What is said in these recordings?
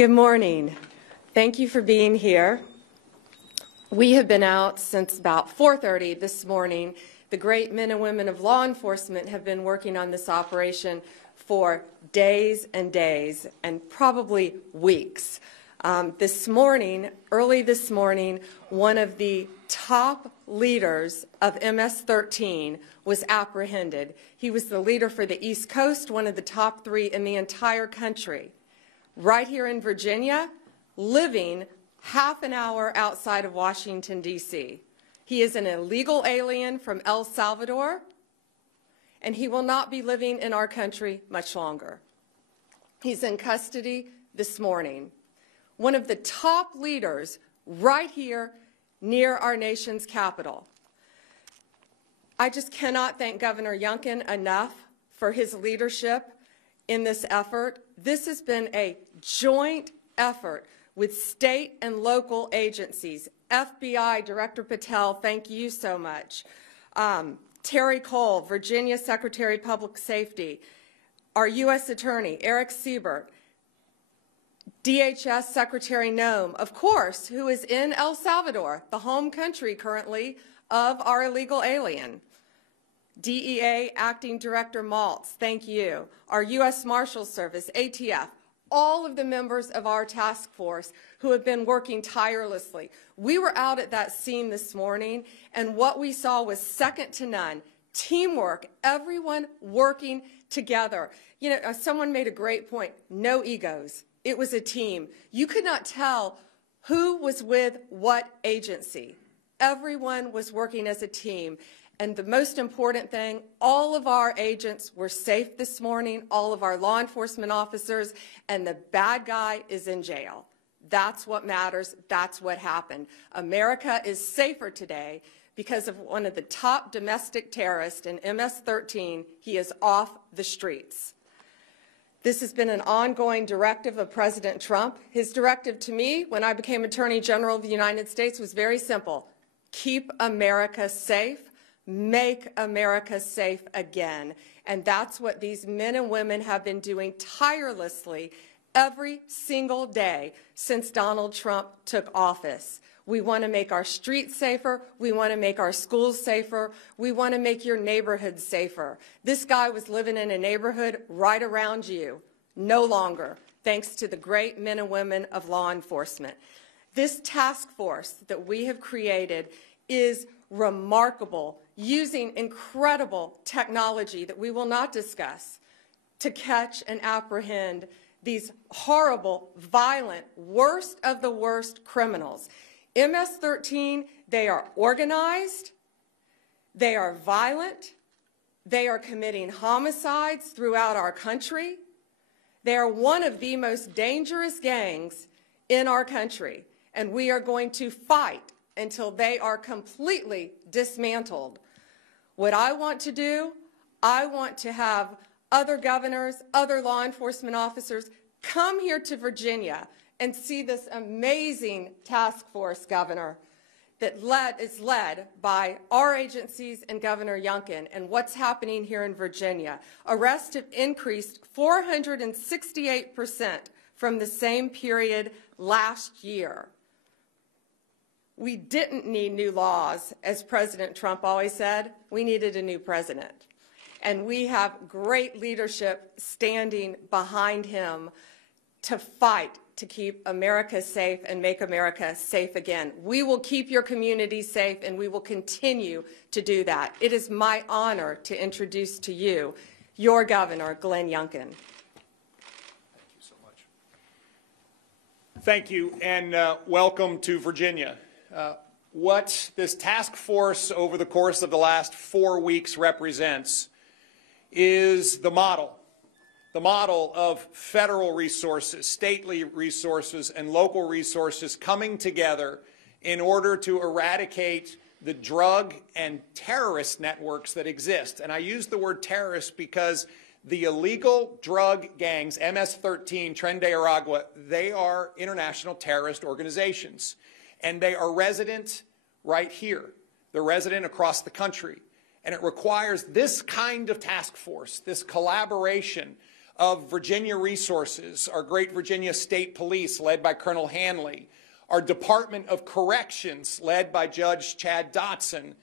Good morning. Thank you for being here. We have been out since about 4:30 this morning. The great men and women of law enforcement have been working on this operation for days and days and probably weeks. Early this morning, one of the top leaders of MS-13 was apprehended. He was the leader for the East Coast, one of the top 3 in the entire country. Right here in Virginia, living half an hour outside of Washington, D.C. He is an illegal alien from El Salvador, and he will not be living in our country much longer. He's in custody this morning. One of the top leaders right here near our nation's capital. I just cannot thank Governor Youngkin enough for his leadership in this effort. This has been a joint effort with state and local agencies. FBI Director Patel, thank you so much. Terry Cole, Virginia Secretary of Public Safety, our U.S. Attorney, Eric Siebert, DHS Secretary Noem, of course, who is in El Salvador, the home country currently of our illegal alien. DEA Acting Director Maltz, thank you. Our U.S. Marshals Service, ATF, all of the members of our task force who have been working tirelessly. We were out at that scene this morning, and what we saw was second to none. Teamwork, everyone working together. You know, someone made a great point, no egos. It was a team. You could not tell who was with what agency. Everyone was working as a team. And the most important thing, all of our agents were safe this morning, all of our law enforcement officers, and the bad guy is in jail. That's what matters. That's what happened. America is safer today because of one of the top domestic terrorists in MS-13. He is off the streets. This has been an ongoing directive of President Trump. His directive to me when I became Attorney General of the United States was very simple. Keep America safe. Make America safe again. And that's what these men and women have been doing tirelessly every single day since Donald Trump took office. We want to make our streets safer. We want to make our schools safer. We want to make your neighborhood safer. This guy was living in a neighborhood right around you. No longer, thanks to the great men and women of law enforcement. This task force that we have created is remarkable, using incredible technology that we will not discuss to catch and apprehend these horrible, violent, worst of the worst criminals. MS-13, they are organized, they are violent, they are committing homicides throughout our country. They are one of the most dangerous gangs in our country, and we are going to fight until they are completely dismantled. What I want to do, I want to have other governors, other law enforcement officers come here to Virginia and see this amazing task force, Governor, that is led by our agencies and Governor Youngkin. And what's happening here in Virginia? Arrests have increased 468% from the same period last year. We didn't need new laws, as President Trump always said. We needed a new president. And we have great leadership standing behind him to fight to keep America safe and make America safe again. We will keep your community safe, and we will continue to do that. It is my honor to introduce to you your Governor, Glenn Youngkin. Thank you so much. Thank you, and welcome to Virginia. What this task force over the course of the last 4 weeks represents is the model of federal resources, stately resources, and local resources coming together in order to eradicate the drug and terrorist networks that exist. And I use the word terrorist because the illegal drug gangs, MS-13, Tren de Aragua, they are international terrorist organizations. And they are resident right here. They're resident across the country. And it requires this kind of task force, this collaboration of Virginia Resources, our great Virginia State Police led by Colonel Hanley, our Department of Corrections led by Judge Chad Dotson,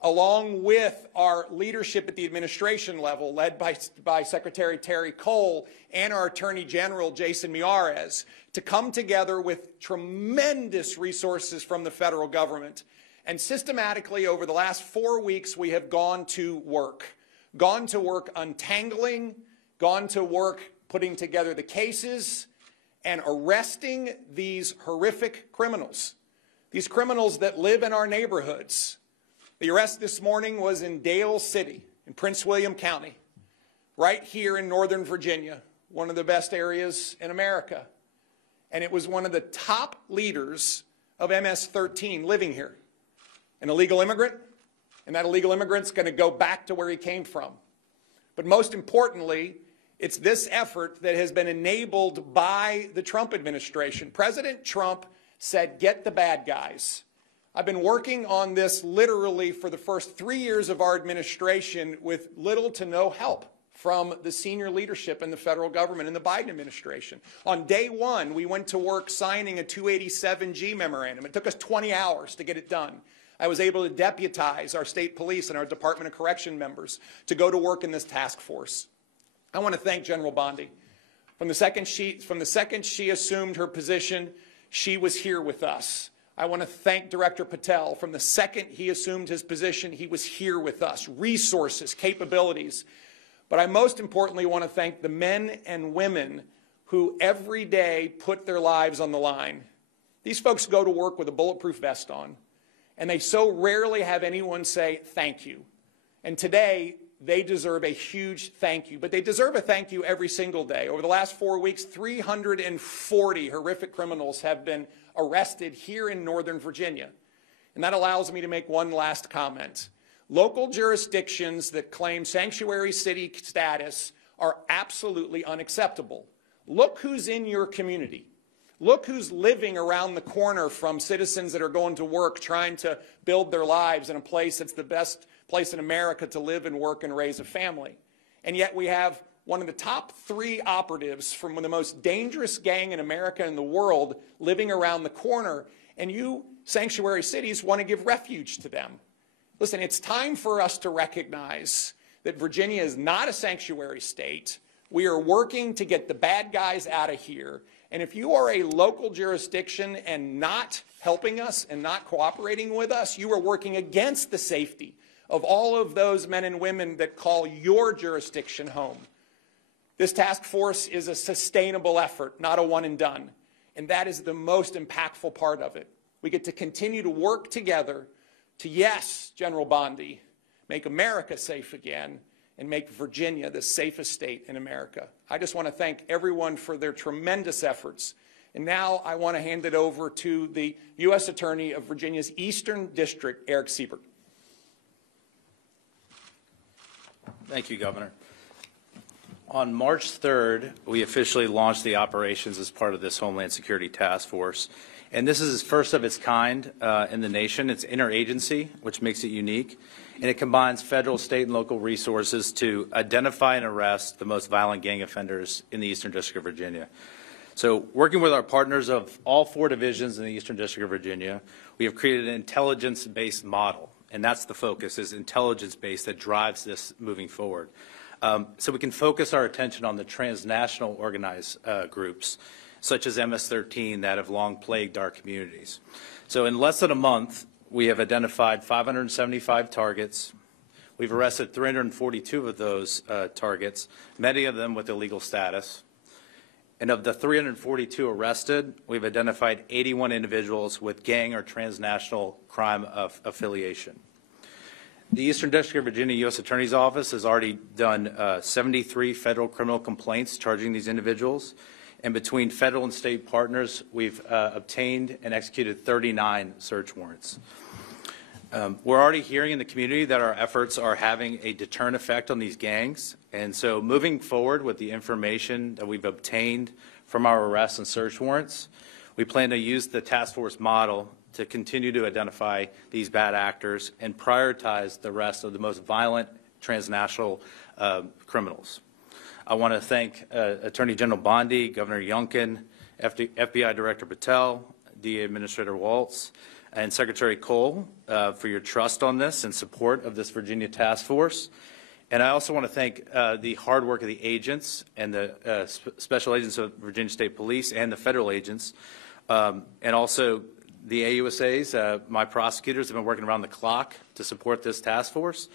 along with our leadership at the administration level led by Secretary Terry Cole and our Attorney General Jason Miyares, to come together with tremendous resources from the federal government. And systematically over the last 4 weeks, we have gone to work untangling, gone to work putting together the cases and arresting these horrific criminals, these criminals that live in our neighborhoods. The arrest this morning was in Dale City in Prince William County, right here in Northern Virginia, one of the best areas in America. And it was one of the top leaders of MS-13 living here, an illegal immigrant, and that illegal immigrant's going to go back to where he came from. But most importantly, it's this effort that has been enabled by the Trump administration. President Trump said, "Get the bad guys." I've been working on this literally for the first 3 years of our administration with little to no help from the senior leadership in the federal government and the Biden administration. On day one, we went to work signing a 287G memorandum. It took us 20 hours to get it done. I was able to deputize our state police and our Department of Correction members to go to work in this task force. I want to thank General Bondi. From the second she assumed her position, she was here with us. I want to thank Director Patel. From the second he assumed his position, he was here with us. Resources, capabilities. But I most importantly want to thank the men and women who every day put their lives on the line. These folks go to work with a bulletproof vest on, and they so rarely have anyone say thank you. And today, they deserve a huge thank you, but they deserve a thank you every single day. Over the last 4 weeks, 340 horrific criminals have been arrested here in Northern Virginia. And that allows me to make one last comment. Local jurisdictions that claim sanctuary city status are absolutely unacceptable. Look who's in your community. Look who's living around the corner from citizens that are going to work, trying to build their lives in a place that's the best place in America to live and work and raise a family. And yet we have one of the top 3 operatives from the most dangerous gang in America and the world living around the corner, and you sanctuary cities want to give refuge to them. Listen, it's time for us to recognize that Virginia is not a sanctuary state. We are working to get the bad guys out of here. And if you are a local jurisdiction and not helping us and not cooperating with us, you are working against the safety of all of those men and women that call your jurisdiction home. This task force is a sustainable effort, not a one and done. And that is the most impactful part of it. We get to continue to work together to, yes, General Bondi, make America safe again and make Virginia the safest state in America. I just want to thank everyone for their tremendous efforts. And now I want to hand it over to the U.S. Attorney of Virginia's Eastern District, Eric Siebert. Thank you, Governor. On March 3rd, we officially launched the operations as part of this Homeland Security Task Force. And this is first of its kind in the nation. It's interagency, which makes it unique. And it combines federal, state, and local resources to identify and arrest the most violent gang offenders in the Eastern District of Virginia. So working with our partners of all 4 divisions in the Eastern District of Virginia, we have created an intelligence-based model. And that's the focus, is intelligence-based, that drives this moving forward. So we can focus our attention on the transnational organized groups, such as MS-13, that have long plagued our communities. So in less than a month, we have identified 575 targets. We've arrested 342 of those targets, many of them with illegal status. And of the 342 arrested, we've identified 81 individuals with gang or transnational crime affiliation. The Eastern District of Virginia U.S. Attorney's Office has already done 73 federal criminal complaints charging these individuals. And between federal and state partners, we've obtained and executed 39 search warrants. We're already hearing in the community that our efforts are having a deterrent effect on these gangs. And so moving forward with the information that we've obtained from our arrests and search warrants, we plan to use the task force model to continue to identify these bad actors and prioritize the rest of the most violent transnational criminals. I want to thank Attorney General Bondi, Governor Youngkin, FBI Director Patel, DA Administrator Waltz, and Secretary Cole for your trust on this and support of this Virginia task force. And I also want to thank the hard work of the agents and the special agents of Virginia State Police and the federal agents, and also the AUSAs. My prosecutors have been working around the clock to support this task force.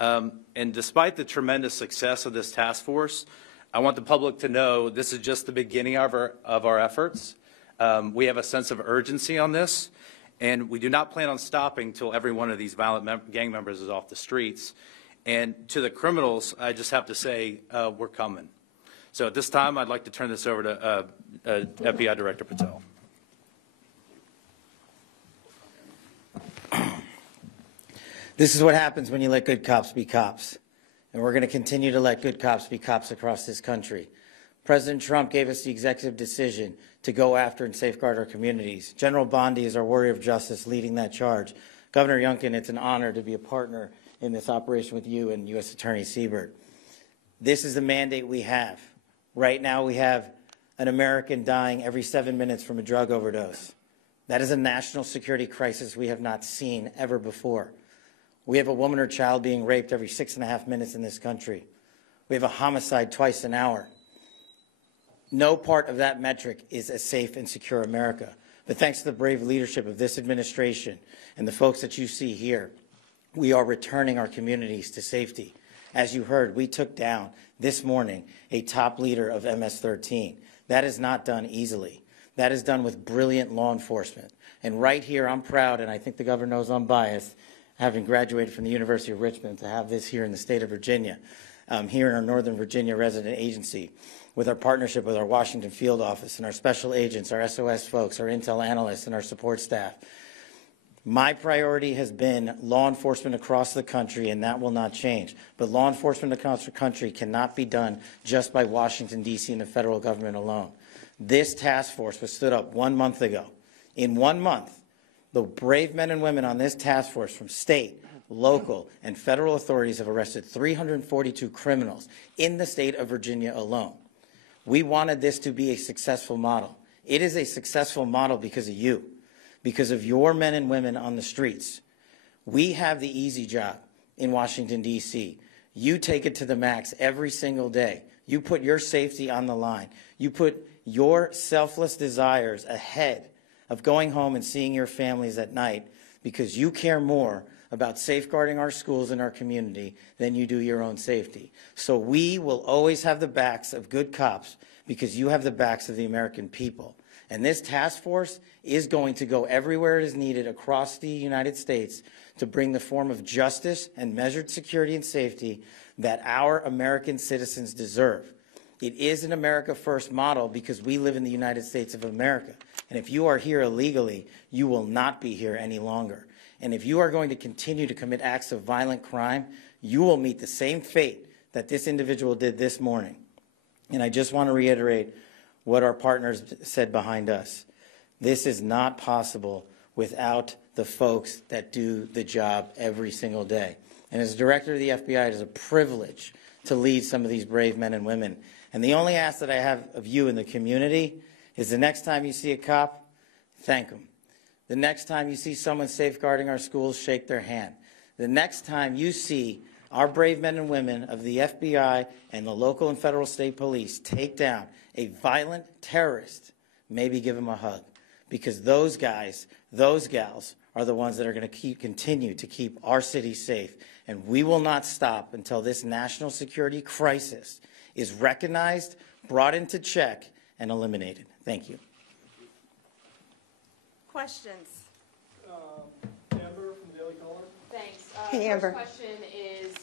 And despite the tremendous success of this task force, I want the public to know this is just the beginning of our efforts. We have a sense of urgency on this, and we do not plan on stopping until every one of these violent gang members is off the streets. And to the criminals, I just have to say, we're coming. So at this time, I'd like to turn this over to FBI Director Patel. This is what happens when you let good cops be cops. And we're going to continue to let good cops be cops across this country. President Trump gave us the executive decision to go after and safeguard our communities. General Bondi is our warrior of justice leading that charge. Governor Youngkin, it's an honor to be a partner in this operation with you and U.S. Attorney Siebert. This is the mandate we have. Right now we have an American dying every 7 minutes from a drug overdose. That is a national security crisis we have not seen ever before. We have a woman or child being raped every 6.5 minutes in this country. We have a homicide twice an hour. No part of that metric is a safe and secure America. But thanks to the brave leadership of this administration and the folks that you see here, we are returning our communities to safety. As you heard, we took down this morning a top leader of MS-13. That is not done easily. That is done with brilliant law enforcement. And right here, I'm proud, and I think the governor knows I'm biased, having graduated from the University of Richmond, to have this here in the state of Virginia, here in our Northern Virginia resident agency, with our partnership with our Washington field office and our special agents, our SOS folks, our intel analysts, and our support staff. My priority has been law enforcement across the country, and that will not change. But law enforcement across the country cannot be done just by Washington, D.C. and the federal government alone. This task force was stood up 1 month ago. In 1 month, the brave men and women on this task force from state, local, and federal authorities have arrested 342 criminals in the state of Virginia alone. We wanted this to be a successful model. It is a successful model because of you, because of your men and women on the streets. We have the easy job in Washington, D.C. You take it to the max every single day. You put your safety on the line. You put your selfless desires ahead of going home and seeing your families at night because you care more about safeguarding our schools and our community than you do your own safety. So we will always have the backs of good cops because you have the backs of the American people. And this task force is going to go everywhere it is needed across the United States to bring the form of justice and measured security and safety that our American citizens deserve. It is an America First model because we live in the United States of America. And if you are here illegally, you will not be here any longer. And if you are going to continue to commit acts of violent crime, you will meet the same fate that this individual did this morning. And I just want to reiterate what our partners said behind us. This is not possible without the folks that do the job every single day. And as director of the FBI, it is a privilege to lead some of these brave men and women. And the only ask that I have of you in the community is the next time you see a cop, thank them. The next time you see someone safeguarding our schools, shake their hand. The next time you see our brave men and women of the FBI and the local and federal state police take down a violent terrorist, maybe give them a hug. Because those guys, those gals are the ones that are going to continue to keep our city safe. And we will not stop until this national security crisis is recognized, brought into check, and eliminated. Thank you. Questions? Amber from the Daily Caller. Thanks. Hey, Amber. First question is,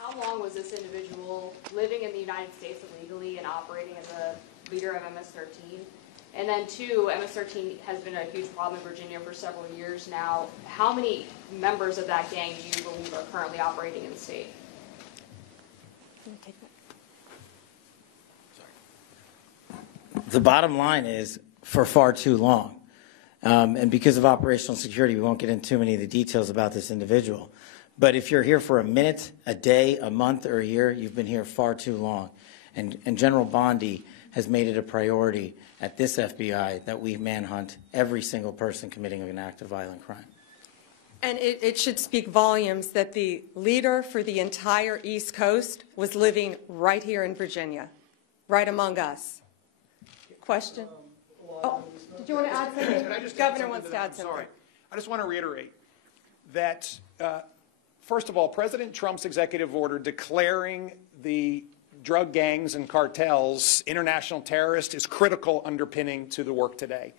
how long was this individual living in the United States illegally and operating as a leader of MS-13? And then two, MS-13 has been a huge problem in Virginia for several years now. How many members of that gang do you believe are currently operating in the state? The bottom line is for far too long. And because of operational security, we won't get into too many of the details about this individual. But if you're here for a minute, a day, a month, or a year, you've been here far too long. And General Bondi has made it a priority at this FBI that we manhunt every single person committing an act of violent crime. And it should speak volumes that the leader for the entire East Coast was living right here in Virginia, right among us. Question? Oh, did you want to add something? Can I just Governor add wants something to add I'm something. sorry. I just want to reiterate that, first of all, President Trump's executive order declaring the drug gangs and cartels international terrorists is critical underpinning to the work today.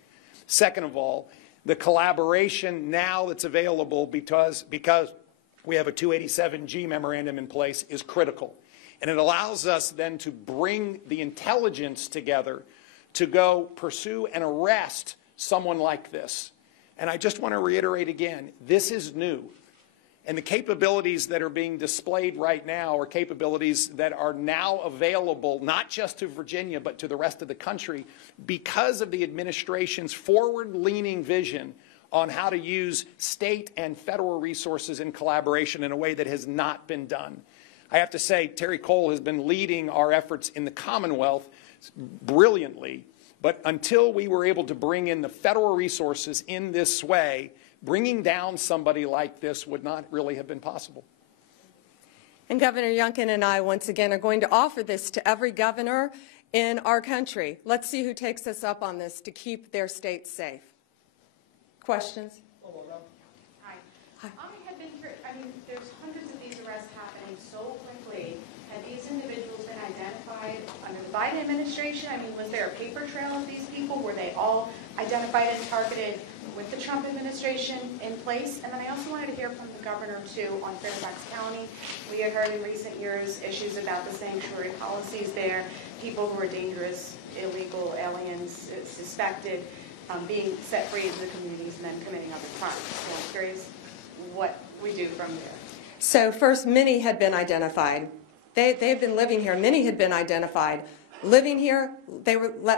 Second of all, the collaboration now that's available because we have a 287G memorandum in place is critical. And it allows us then to bring the intelligence together to go pursue and arrest someone like this. And I just want to reiterate again, this is new. And the capabilities that are being displayed right now are capabilities that are now available not just to Virginia but to the rest of the country because of the administration's forward-leaning vision on how to use state and federal resources in collaboration in a way that has not been done. I have to say, Terry Cole has been leading our efforts in the Commonwealth brilliantly, but until we were able to bring in the federal resources in this way, bringing down somebody like this would not really have been possible. And Governor Youngkin and I, once again, are going to offer this to every governor in our country. Let's see who takes us up on this to keep their states safe. Questions? Hi. There's hundreds of these arrests happening so quickly. Have these individuals been identified under the Biden administration? Was there a paper trail of these people? Were they all identified and targeted with the Trump administration in place? And then I also wanted to hear from the governor, too, on Fairfax County. We have heard in recent years issues about the sanctuary policies there, people who are dangerous, illegal aliens, suspected, being set free into the communities and then committing other crimes. So I'm curious what we do from there. So first, many had been identified. They've been living here. Many had been identified. Living here, they were let